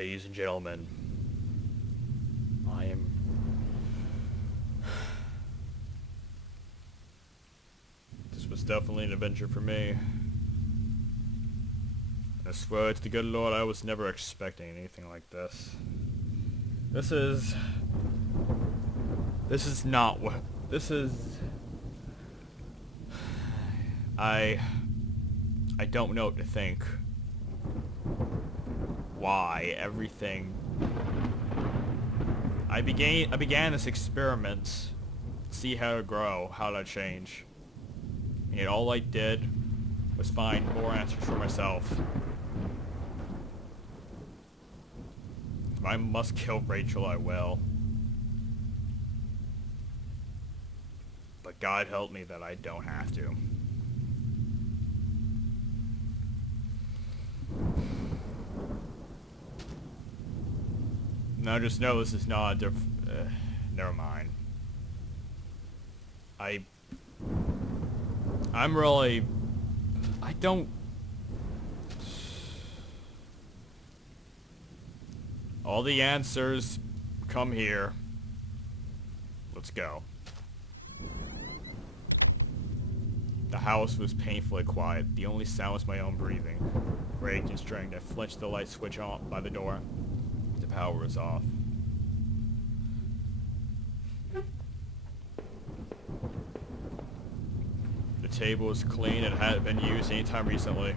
Ladies and gentlemen, I am... This was definitely an adventure for me. I swear to the good Lord, I was never expecting anything like this. This is not what... This is... I don't know what to think. Why everything... I began this experiment to see how to grow, how to change. And all I did was find more answers for myself. If I must kill Rachel, I will. But God help me that I don't have to. Now just know this is not a never mind. I'm really... I don't... All the answers come here. Let's go. The house was painfully quiet. The only sound was my own breathing. Rage and strength. I flinched the light switch on by the door. The power was off. The table was clean and hadn't been used any time recently.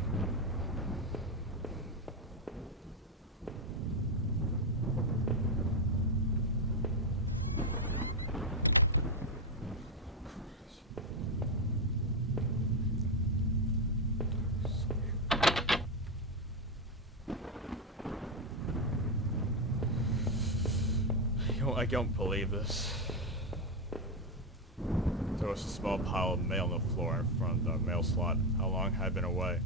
I don't believe this. There was a small pile of mail on the floor in front of the mail slot. How long had I been away?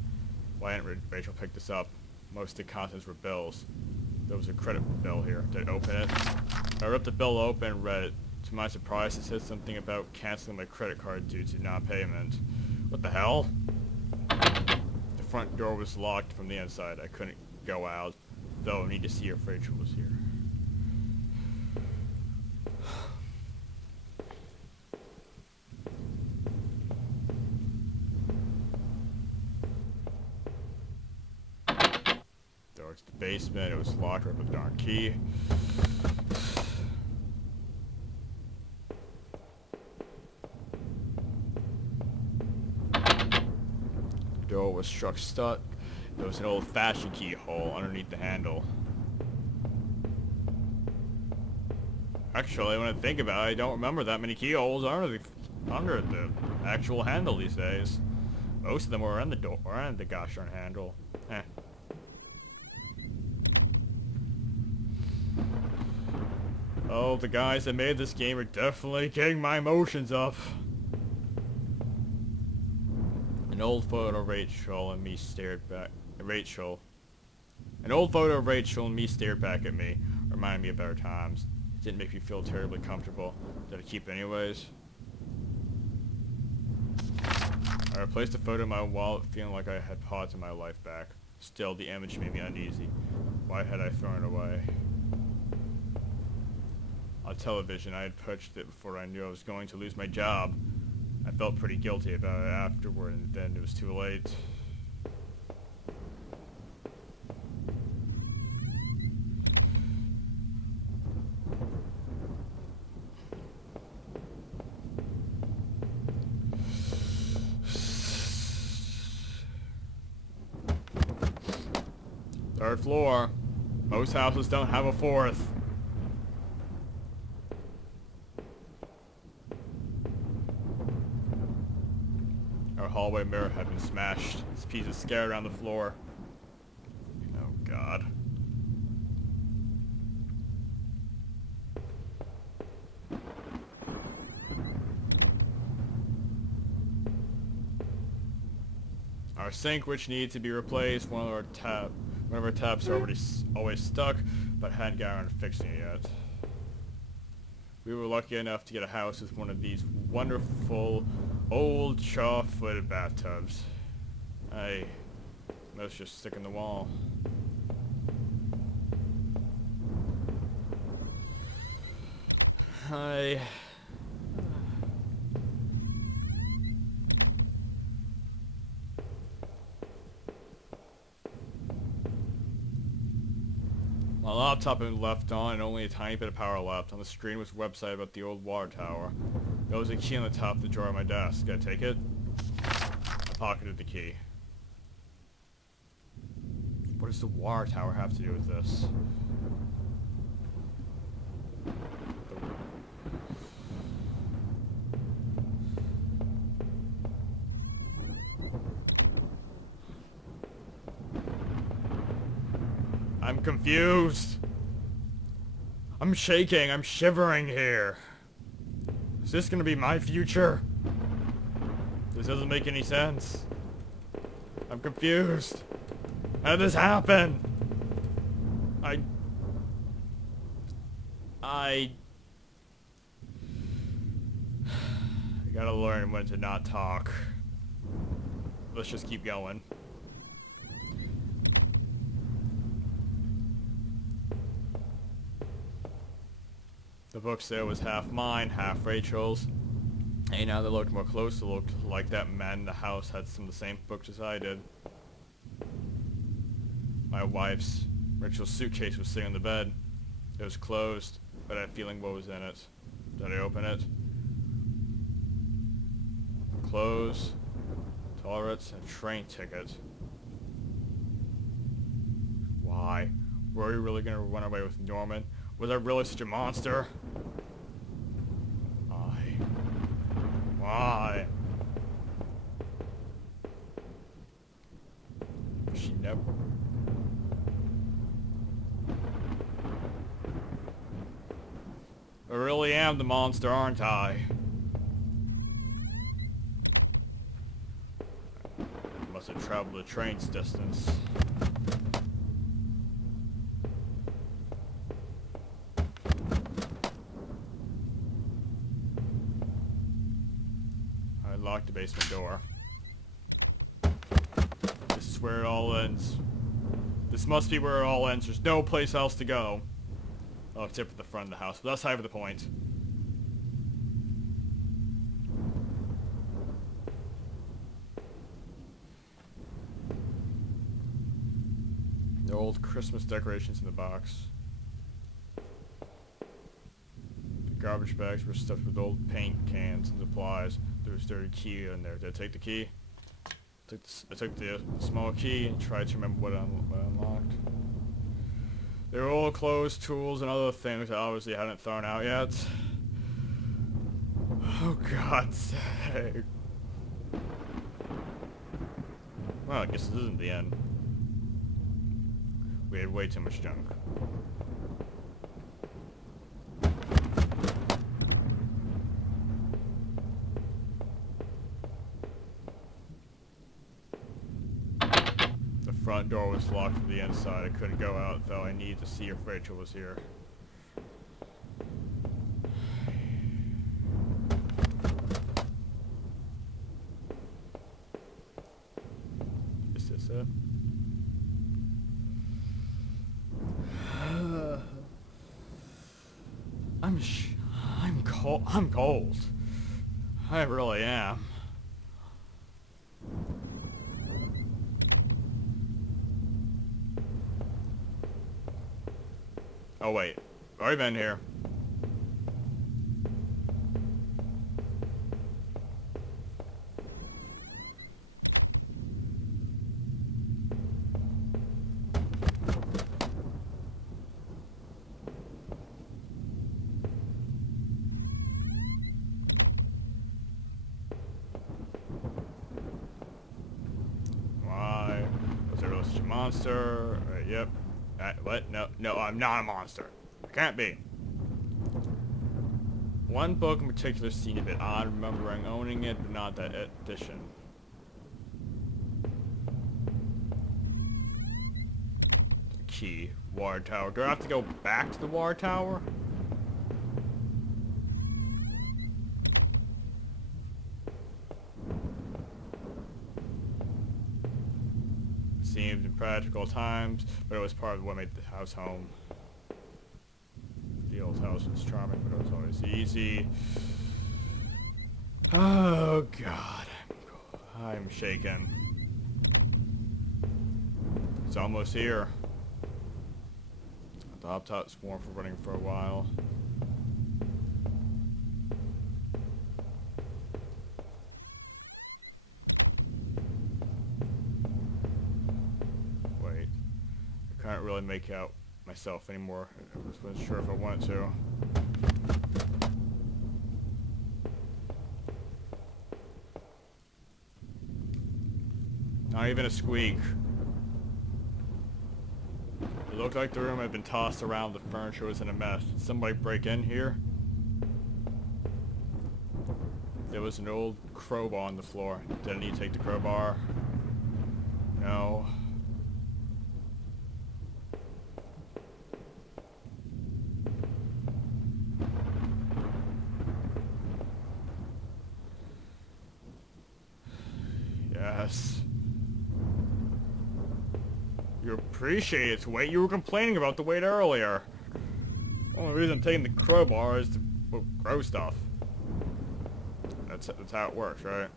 Why hadn't Rachel picked this up? Most of the contents were bills. There was a credit bill here. Did I open it? I ripped the bill open and read it. To my surprise, it said something about canceling my credit card due to non-payment. What the hell? The front door was locked from the inside. I couldn't go out, though I need to see if Rachel was here. It's the basement. It was locked with a darn key. The door was stuck. There was an old-fashioned keyhole underneath the handle. Actually, when I think about it, I don't remember that many keyholes under the actual handle these days. Most of them were in the door, or in the gosh darn handle. Eh. Oh, the guys that made this game are definitely getting my emotions up. An old photo of Rachel and me stared back. An old photo of Rachel and me stared back at me. Reminded me of better times. It didn't make me feel terribly comfortable. Did I keep it anyways? I replaced the photo in my wallet, feeling like I had parts of my life back. Still, the image made me uneasy. Why had I thrown it away? On television, I had purchased it before I knew I was going to lose my job. I felt pretty guilty about it afterward, and then it was too late. Third floor. Most houses don't have a fourth. Our hallway mirror had been smashed. Its pieces scattered around the floor. Oh God. Our sink, which needed to be replaced, one of our taps are always stuck, but hadn't got around to fixing it yet. We were lucky enough to get a house with one of these wonderful old chaw-footed bathtubs. Most just stick in the wall. My laptop had been left on and only a tiny bit of power left. On the screen was a website about the old water tower. There was a key on the top of the drawer of my desk. Gotta take it? I pocketed the key. What does the water tower have to do with this? I'm confused. I'm shaking. I'm shivering here. Is this gonna be my future? This doesn't make any sense. I'm confused. How did this happen? I gotta learn when to not talk. Let's just keep going. The book sale was half mine, half Rachel's. And now they looked more close, it looked like that man in the house had some of the same books as I did. My wife's, Rachel's suitcase was sitting on the bed. It was closed, but I had a feeling what was in it. Did I open it? Clothes, toilets, and a train ticket. Why? Were we really gonna run away with Norman? Was I really such a monster? Why? She never... I really am the monster, aren't I? I must have traveled a train's distance. I locked the basement door. This is where it all ends. This must be where it all ends. There's no place else to go. Oh, except for the front of the house, but that's half of the point. The old Christmas decorations in the box. The garbage bags were stuffed with old paint cans and supplies. There was a dirty key in there. Did I take the key? I took the small key and tried to remember what I unlocked. They were all clothes, tools, and other things I obviously hadn't thrown out yet. Oh, God's sake. Well, I guess this isn't the end. We had way too much junk. The front door was locked from the inside. I couldn't go out, though. I needed to see if Rachel was here. Is this it? I'm cold. I'm cold. I really am. Oh wait, already been here. Why? Was there really such a monster? Yep. What? No, I'm not a monster. I can't be. One book in particular seemed a bit odd, remembering owning it, but not that edition. The key. Water tower. Do I have to go back to the water tower? Seemed impractical at times, but it was part of what made the house home. The The old house was charming, but it was always easy. Oh god, I'm shaken. It's almost here. The Hoptot's warm for running for a while. Wait, I can't really make out myself anymore. I wasn't sure if I wanted to. Not even a squeak. It looked like the room had been tossed around. The furniture was in a mess. Did somebody break in here? There was an old crowbar on the floor. Didn't he take the crowbar? No. Yes. You appreciate its weight. You were complaining about the weight earlier. The only reason I'm taking the crowbar is to grow stuff. That's how it works, right?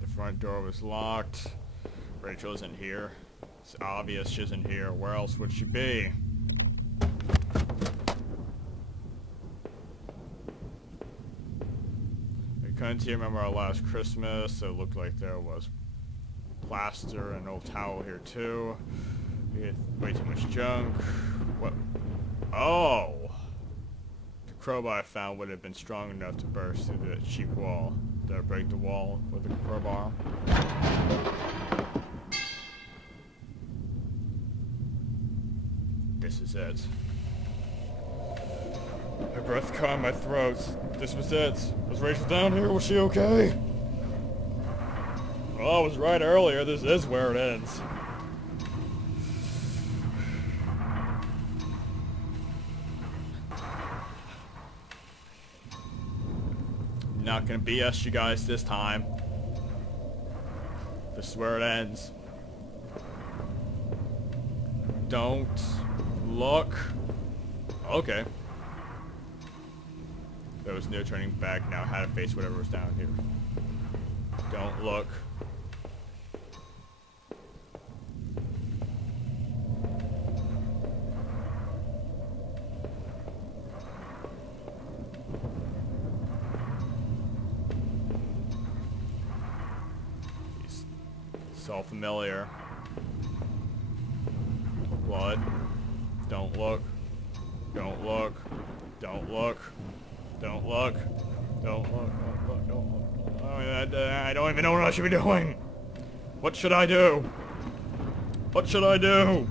The front door was locked. Rachel isn't here. It's obvious she isn't here. Where else would she be? I couldn't remember our last Christmas. It looked like there was plaster and an old towel here too. We had way too much junk. What? Oh! The crowbar I found would have been strong enough to burst through the cheap wall. Did I break the wall with the crowbar? This is it. My breath caught in my throat. This was it. Was Rachel down here? Was she okay? Well, I was right earlier. This is where it ends. I'm not gonna BS you guys this time. This is where it ends. Don't look. Okay. There was no turning back now. I had to face whatever was down here. Don't look. It's all familiar. Blood. Don't look. Don't look. Don't look. Don't look. Don't look. Don't look. Don't look. I don't even know what I should be doing. What should I do? What should I do?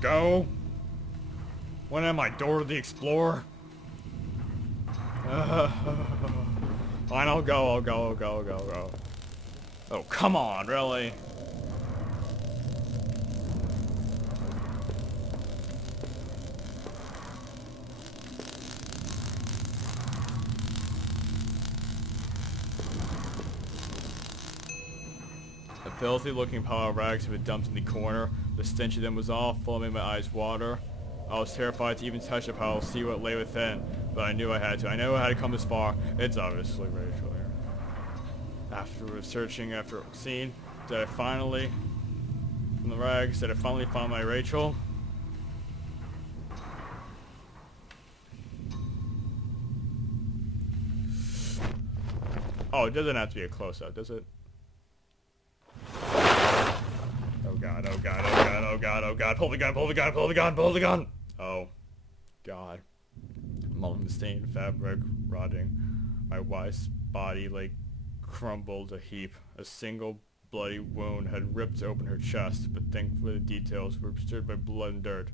Go? When am I Dora the Explorer? Fine, I'll go. I'll go. Oh, come on, really? The filthy looking pile of rags had been dumped in the corner. The stench of them was awful, made my eyes water. I was terrified to even touch the pile, see what lay within, but I knew I had to. I knew I had to come this far. It's obviously Rachel here. After searching after a scene, did I finally, from the rags, did I finally find my Rachel? Oh, it doesn't have to be a close-up, does it? Oh god, oh god, oh god, oh god, oh god, pull the gun, pull the gun, pull the gun, pull the gun! Oh, god. Among the stained fabric, rotting, my wife's body lay crumbled a heap. A single bloody wound had ripped open her chest, but thankfully the details were obscured by blood and dirt.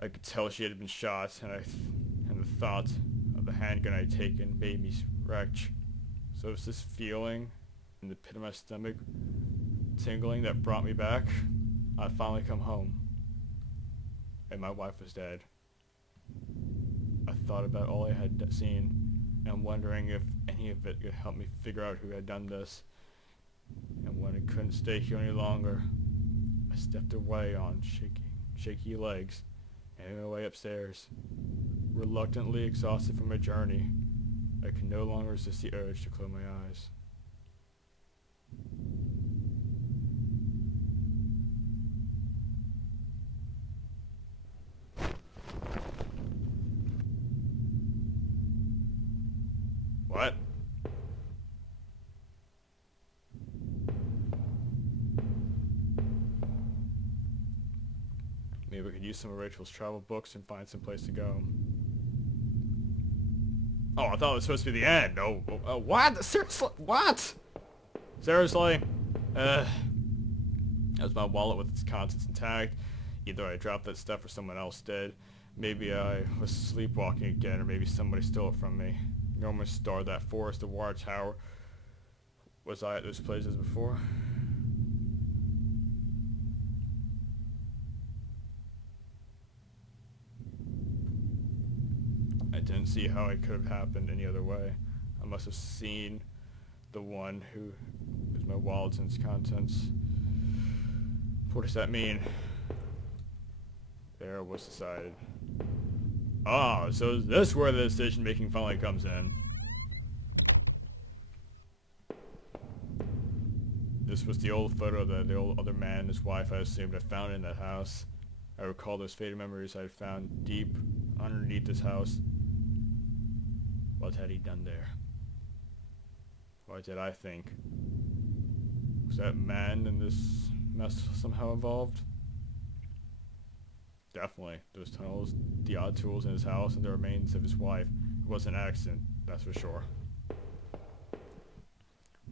I could tell she had been shot, and the thought of the handgun I had taken made me wretch. So it was this feeling in the pit of my stomach, tingling, that brought me back. I'd finally come home, and my wife was dead. I thought about all I had seen, and wondering if any of it could help me figure out who had done this. And when I couldn't stay here any longer, I stepped away on shaky legs, and made my way upstairs. Reluctantly exhausted from my journey, I could no longer resist the urge to close my eyes. What? Maybe we could use some of Rachel's travel books and find some place to go. Oh, I thought it was supposed to be the end. Oh, what? Seriously? What? Seriously? That was my wallet with its contents intact. Either I dropped that stuff or someone else did. Maybe I was sleepwalking again, or maybe somebody stole it from me. Norman Star, that forest, the water tower. Was I at those places before? I didn't see how it could have happened any other way. I must have seen the one who was my wallet and its contents. What does that mean? There was decided. Ah, so is this where the decision-making finally comes in? This was the old photo that the old other man and his wife, I assumed, had found in that house. I recall those faded memories I had found deep underneath this house. What had he done there? Why did I think? Was that man in this mess somehow involved? Definitely. Those tunnels, the odd tools in his house, and the remains of his wife. It was an accident, that's for sure.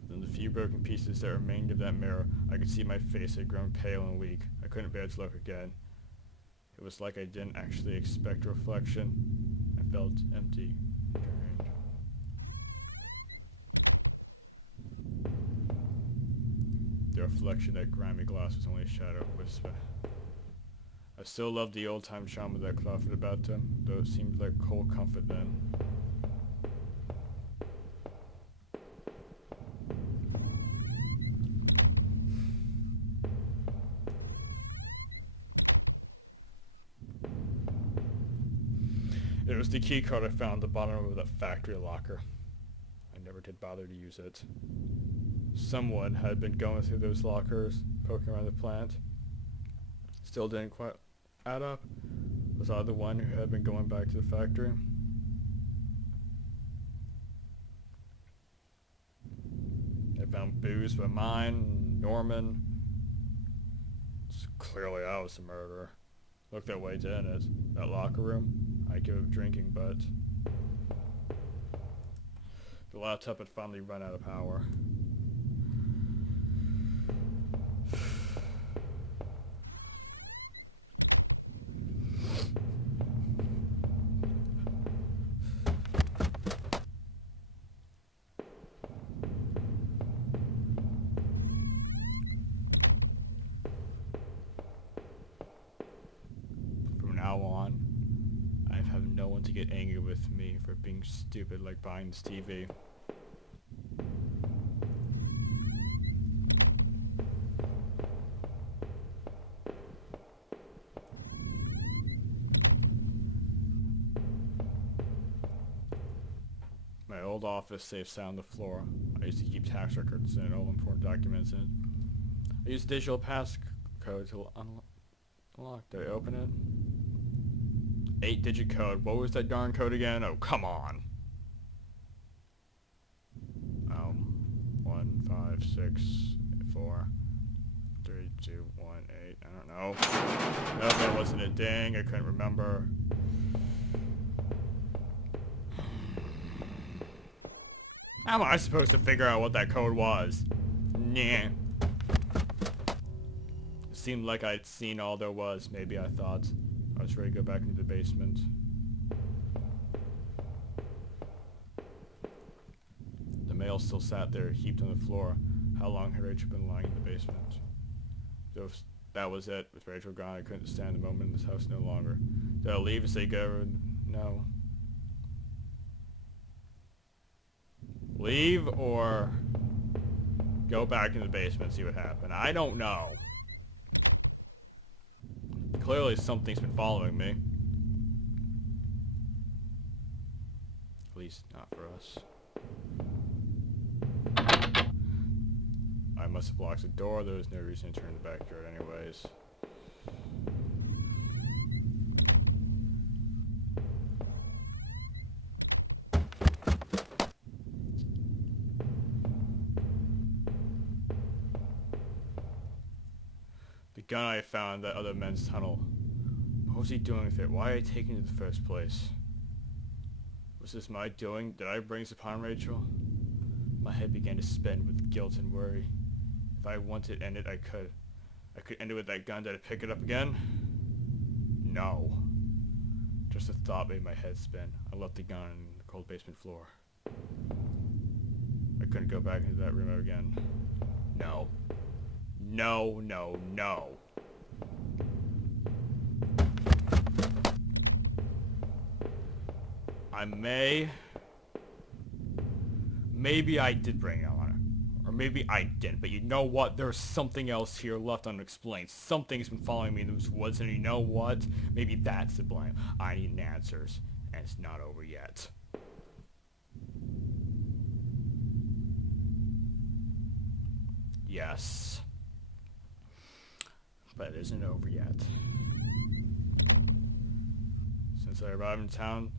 Within the few broken pieces that remained of that mirror, I could see my face had grown pale and weak. I couldn't bear to look again. It was like I didn't actually expect a reflection. I felt empty and drained. The reflection of that grimy glass was only a shadow, whisper. I still loved the old-time charm of that cloth about them, though it seemed like cold comfort then. It was the key card I found at the bottom of that factory locker. I never did bother to use it. Someone had been going through those lockers, poking around the plant. Still didn't quite add up. Was I the one who had been going back to the factory? I found booze by mine, Norman. It's clearly I was the murderer. Looked that way, didn't it? That locker room? I give up drinking, but the laptop had finally run out of power. From now on, I have no one to get angry with me for being stupid like buying this TV. My old office safe sat on the floor. I used to keep tax records and all important documents in it. I used digital passcode to unlock. Did I open it? 8-digit code. What was that darn code again? Oh, come on. Oh. 1, 5, 6, 4, 3, 2, 1, 8. I don't know. No, that wasn't it. Dang, I couldn't remember. How am I supposed to figure out what that code was? Nah. It seemed like I'd seen all there was, maybe I thought. I was ready to go back into the basement. The mail still sat there, heaped on the floor. How long had Rachel been lying in the basement? That was it. With Rachel gone, I couldn't stand the moment in this house no longer. Did I leave and say go? No. Leave or go back in the basement and see what happened? I don't know. Clearly something's been following me. At least not for us. I must have locked the door. There was no reason to turn the back door anyways. The gun I found in that other men's tunnel. What was he doing with it? Why had I taken it in the first place? Was this my doing? Did I bring this upon Rachel? My head began to spin with guilt and worry. If I wanted to end it, I could. I could end it with that gun. Did I pick it up again? No. Just the thought made my head spin. I left the gun on the cold basement floor. I couldn't go back into that room ever again. No. No, no, no. Maybe I did bring it on her. Or maybe I didn't, but you know what? There's something else here left unexplained. Something's been following me in those woods, and you know what? Maybe that's the blame. I need answers, and it's not over yet. Yes. But it isn't over yet. Since I arrived in town,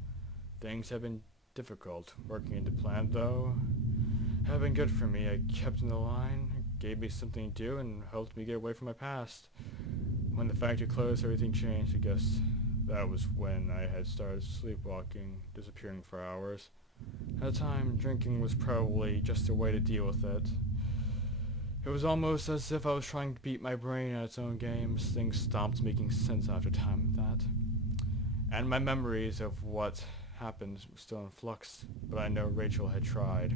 things have been difficult. Working into plan, though, have been good for me. I kept in the line, gave me something to do, and helped me get away from my past. When the factory closed, everything changed. I guess that was when I had started sleepwalking, disappearing for hours. At the time, drinking was probably just a way to deal with it. It was almost as if I was trying to beat my brain at its own games. Things stopped making sense after time with that. And my memories of what happened were still in flux, but I know Rachel had tried.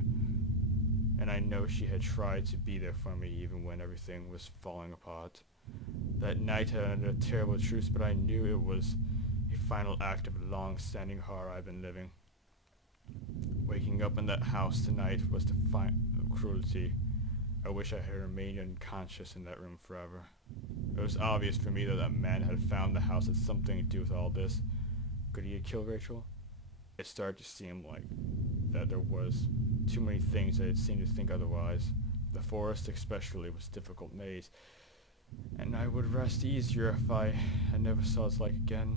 And I know she had tried to be there for me even when everything was falling apart. That night had ended a terrible truce, but I knew it was a final act of a long-standing horror I've been living. Waking up in that house tonight was the cruelty. I wish I had remained unconscious in that room forever. It was obvious for me that that man had found the house had something to do with all this. Could he have killed Rachel? It started to seem like that there was too many things that it seemed to think otherwise. The forest especially was a difficult maze, and I would rest easier if I never saw its like again.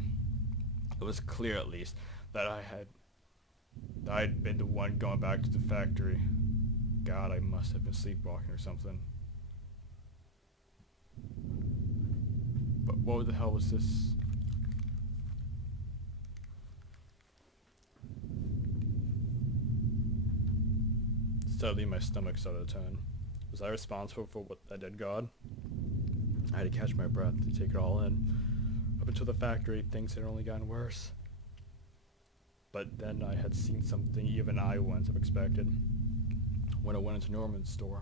It was clear at least that I'd been the one going back to the factory. God, I must have been sleepwalking or something. But what the hell was this? Suddenly my stomach started to turn. Was I responsible for what I did, God? I had to catch my breath to take it all in. Up until the factory, things had only gotten worse. But then I had seen something even I wouldn't have expected. When I went into Norman's store.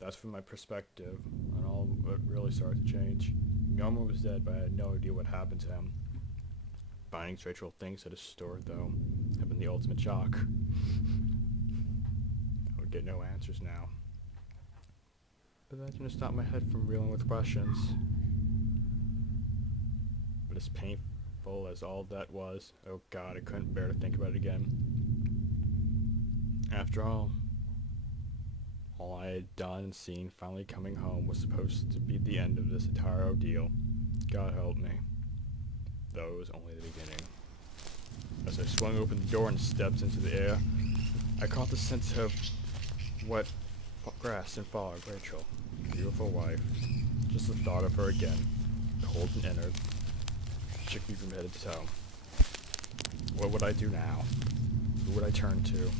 That's when my perspective on all of it really started to change. Norman was dead, but I had no idea what happened to him. Finding Rachel things at his store, though, had been the ultimate shock. I would get no answers now. But that didn't stop my head from reeling with questions. But as painful as all that was, oh God, I couldn't bear to think about it again. After all I had done and seen finally coming home was supposed to be the end of this entire ordeal. God help me. Though it was only the beginning. As I swung open the door and stepped into the air, I caught the sense of wet grass and fog. Rachel, beautiful wife. Just the thought of her again, cold and inert, shook me from head to toe. What would I do now? Who would I turn to?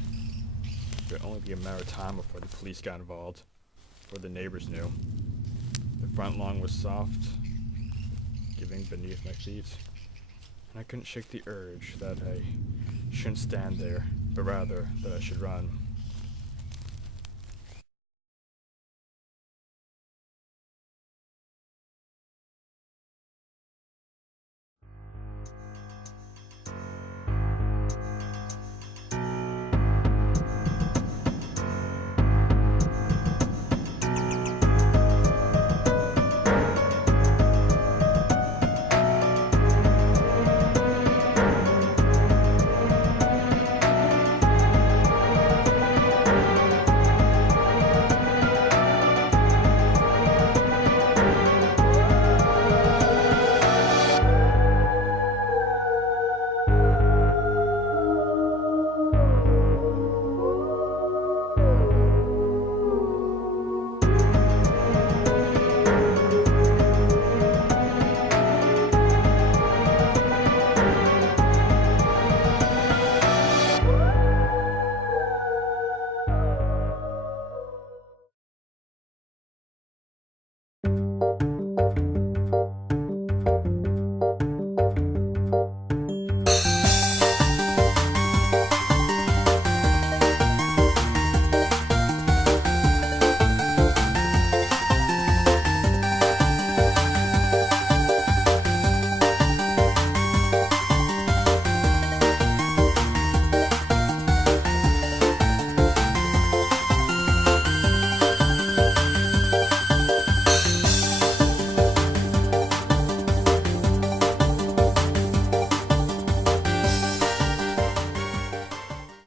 It would only be a matter of time before the police got involved, before the neighbors knew. The front lawn was soft, giving beneath my feet, and I couldn't shake the urge that I shouldn't stand there, but rather that I should run.